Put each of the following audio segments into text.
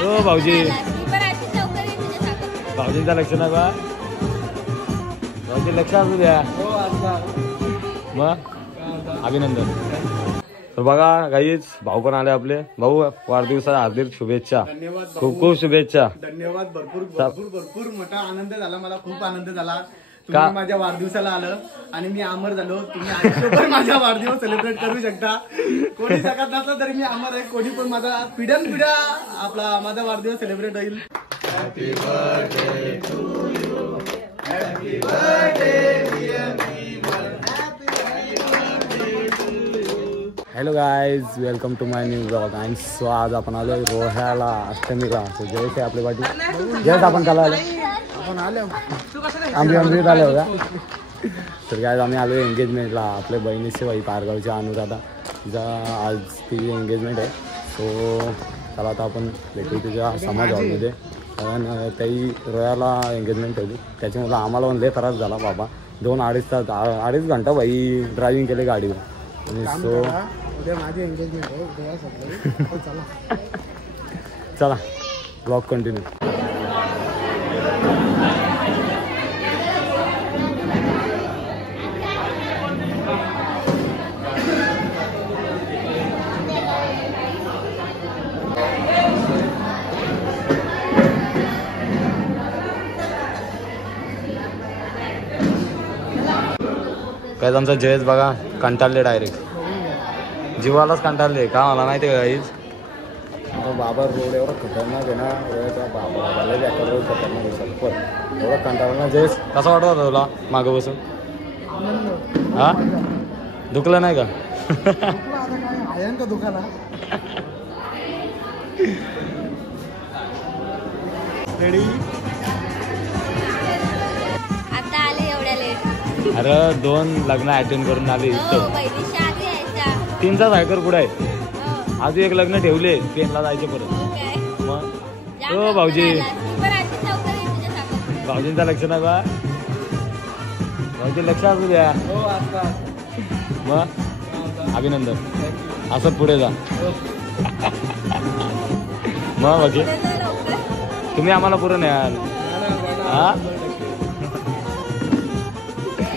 हो भाऊजी भाऊजींचा लक्ष ना बा भाऊजी लक्ष असू द्या मग अभिनंदन. तर बघा गाईच भाऊ पण आले आपले. भाऊ वाढदिवसाच्या हार्दिक शुभेच्छा. खूप खूप शुभेच्छा. धन्यवाद. भरपूर भरपूर भरपूर मोठा आनंद झाला मला. खूप आनंद झाला. तुम्ही माझ्या वाढदिवसाला आलं आणि मी अमर झालो. तुम्ही आयुष्यभर माझा वाढदिवस सेलिब्रेट करू शकता. कोणी जगात नसलं तरी मी अमर आहे. कोणी पण माझा पिढ्यान पिढ्या आपला माझा वाढदिवस सेलिब्रेट होईल. Happy birthday to you. Happy birthday. Hello guys, welcome to my new blog. आणि सो आज आपण आलो रोह्याला अष्टमीला. सो जयेश आहे आपली पाठी. जयेश आपण काल आलो आम्ही आले होता. तर काय आम्ही आलो एंगेजमेंटला. आपल्या बहिणीची बाई पारगावची अनुराधा, तिचा आज तिची एंगेजमेंट आहे. सो चला आता आपण भेटू तिच्या समाज हॉलमध्ये. कारण त्याही रोह्याला एंगेजमेंट ठेवली. त्याच्यामुळे आम्हाला पण लय त्रास झाला बाबा. 2-2.5 घंटा बाई ड्रायव्हिंग केले गाडीवर. आणि सो उद्या माझी एंगेजमेंट आहे. उद्या सकाळी चला ब्लॉग कंटिन्यू. काय आमचा जयेश बघा कंटाळले डायरेक्ट. जीवालाच कंटाळले का मला माहिती आहे काहीच. बाबा रोड एवढा खतरनाक आहे ना. रोडचा बाबाला रोड खतरनाक आहे. पण एवढा कंटाळला ना. जयेश कसा वाटत होता तुला मागं बसून? हा दुखलं नाही का? दुखाला आता आले एवढ्या लेट. अरे 2 लग्न अटेंड करून आले इथं. 3चा सायकर पुढे आहे. आज एक लग्न ठेवले पेनला जायचे परत. मग हो भाऊजी भाऊजींचा लक्ष ना बा भाऊजी लक्ष असू द्या मग अभिनंदन. असं पुढे जा मग भाऊजी तुम्ही आम्हाला पुढे न्याल. हा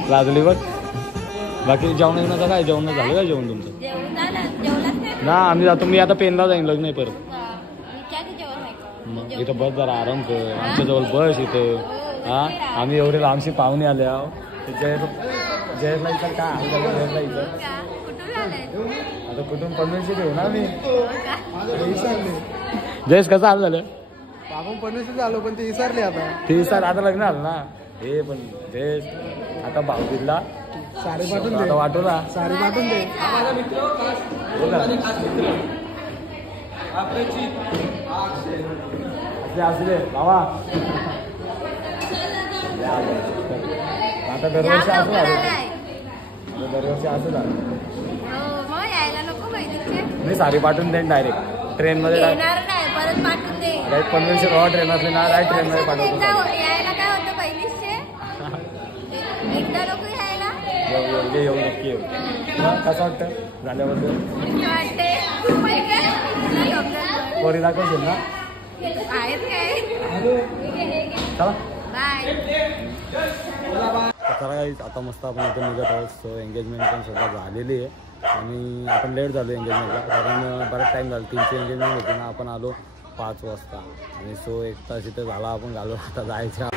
लागली बघ. बाकी जेवण येण्याचं काय जेवण झालं का? जेवण तुमचं ना आम्ही जातो. मी आता पेनला जाईन लग्न आहे परत. मग इथं बस जरा आराम कर. आमच्याजवळ बस इथं. हा आम्ही एवढे लांबशी पाहुणे आले आहो. जयेशला इथं का जयेशला इथं आता कुठून परमेश्वर घेऊ ना मी. जयेश कसं आलं झालं? आपण परमेश्वर आलो पण ते विसरले. आता लग्न आलं ना. हे पण जयेश आता भाऊबीजला सारे पाठवून आता वाटू ना. सारे पाठवून दे. असले बाबा आता दरवर्षी असं झालं. दरवर्षी असं झालं. मी साडी पाठवून देईन डायरेक्ट ट्रेनमध्ये. डायरेक्ट कन्व्हेन्शन हवा ट्रेन असली ना डायरेक्ट ट्रेनमध्ये पाठवतो. येऊ नक्की येऊ. कसं वाटतं झाल्याबद्दल? पोरी दाखवशील ना? चला आता मस्त आपण इथं निघत आहोत. सो एंगेजमेंट पण स्वतः झालेली आहे. आणि आपण लेट झालो एंगेजमेंटला. कारण बराच टाईम झाला. 3ची एंगेजमेंट होती ना. आपण आलो 5 वाजता. आणि सो 1 तास इथं झाला आपण घालू. आता जायचं.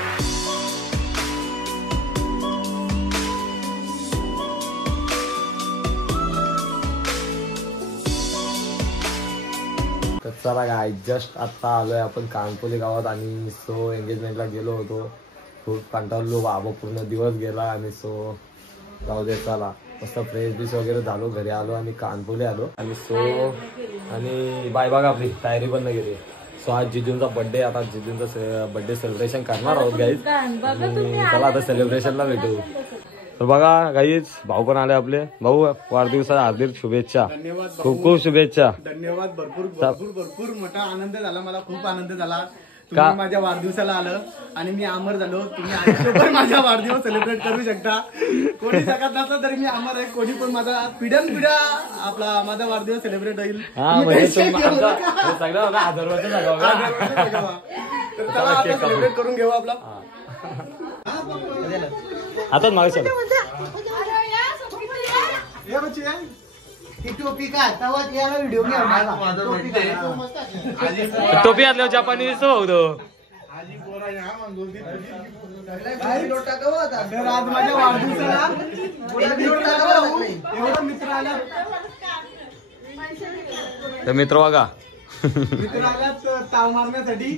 चला काय जस्ट आत्ता आलोय आपण कानपोली गावात. आणि सो एंगेजमेंटला गेलो होतो. खूप कंटाळलो बाबा. पूर्ण दिवस गेला. आणि सो जाऊ दे चला मस्त फ्रेश बीस वगैरे झालो. घरी आलो आणि कानपोली आलो. आणि सो आणि बाय बघा आपली तयारी पण नाही गेली. सो आज जिजूंचा बड्डे. आता जिजूंचा बड्डे सेलिब्रेशन करणार आहोत गाईज. चला आता सेलिब्रेशनला भेटू. तर बघा गाईज भाऊ पण आले आपले. भाऊ वाढदिवसाच्या हार्दिक शुभेच्छा. खूप खूप शुभेच्छा. धन्यवाद. भरपूर भरपूर भरपूर मोठा आनंद झाला मला. खूप आनंद झाला. तुम्ही माझ्या वाढदिवसाला आलं आणि मी अमर झालो. तुम्ही आयुष्यभर माझा वाढदिवस सेलिब्रेट करू शकता. कोणी जगात नसलं तरी मी अमर आहे. कोणी पण माझा पिढ्या आपला माझा वाढदिवस सेलिब्रेट होईल. तर चला आता सेलिब्रेट करून घेऊ आपला. आता मागे टोपी का व्हिडिओ टोपी आल्या जपानी दिसतो होतो. तर आज माझ्या वाढदिवसाला मित्र आला. तर मित्र बघा मित्र आल्यात ताव मारण्यासाठी.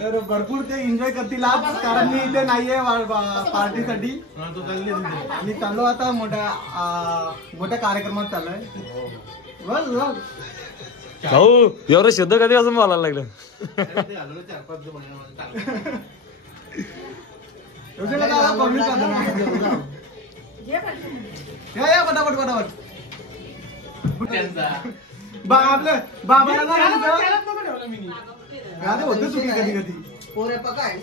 तर भरपूर ते एन्जॉय करतील आज, कारण मी इथे नाहीये पार्टीसाठी. मी चाललो आता मोठ्या कार्यक्रमात चाललोय. बस भाऊ एवढं शुद्ध कधी असं बोलायला लागलं. पटापट आपलं बाबाला होतं चुकी कधी कधी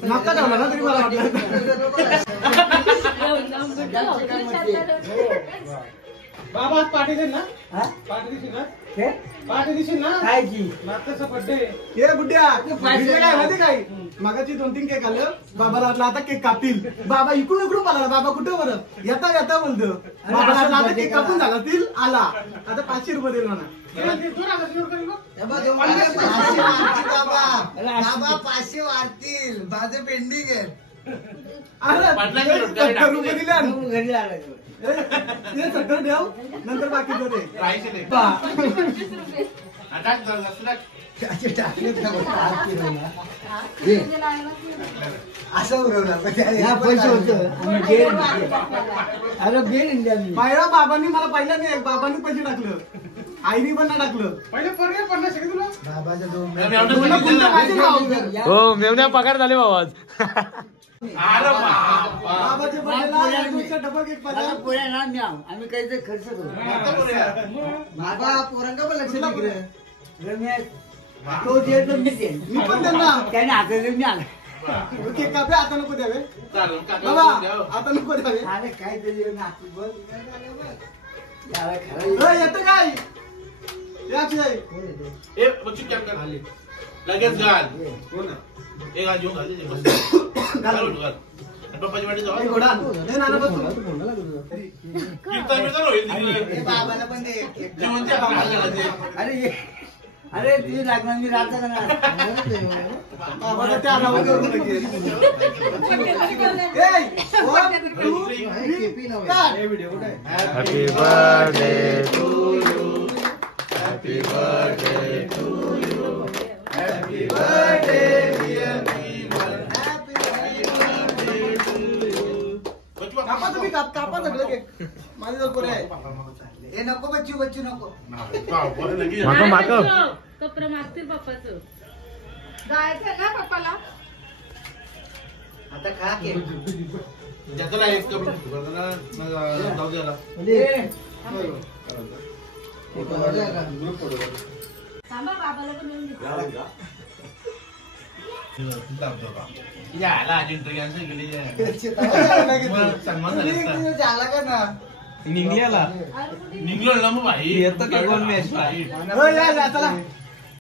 नका ठेवला ना तरी मला बाबा पार्टी देईल ना. पार्टी दिसेल ना. पार्टी दिसेल ना. नात्याचा बर्थडे हे बुड्या काय माहिती काय. मगाची 2-3 केक आलं. बाबाला वाटलं आता केक कापतील. बाबा इकडून पाला. बाबा कुठे बरं येता बोलतो. बाबाला आता केक कापून झाला तील आला. आता 500 रुपये देईल म्हणा. बाबा 500 वाढतील. माझं पेंडिंग आहे. घरी लागायचं. सगळं ठेव नंतर बाकी असं उरवलं पाहिला बाबांनी मला पहिल्या बाबांनी पैसे टाकलं. आईनी पण नाही टाकलं. पहिले तुला बाबाच्या हो मेवण्या पगार झाले बाबा आज. बाबाच्या बर्थडेला डबा केक पाहिजे. पोऱ्या ना न्या आम्ही काहीतरी खर्च करू. बाबा पोरांका पण लक्ष नाही रमेश तो देतो मी पण त्यांना त्याने हाताने मी आला. केक कापे आता नको द्यावे. बाबा आता नको द्यावे. अरे काहीतरी येतं काय लगेच घाल. एक आज येऊन घाल पप्पाची वाटी जाऊ. बाबाला पण दे. अरे अरे तुझी लागणार मी राहता ना. Happy birthday to you. Happy birthday to you. Happy birthday dear Bhiman. कापा तुम्ही कापा सगळं केक. माझे जर कोणी आहे हे नको बच्चू नको. कपडे मागतील पप्पाचं. जायचं ना पप्पाला. आता खा केक. थांबा बाबाला पण येऊन द्या. झाला का ना निघलो ना मग भाई. चला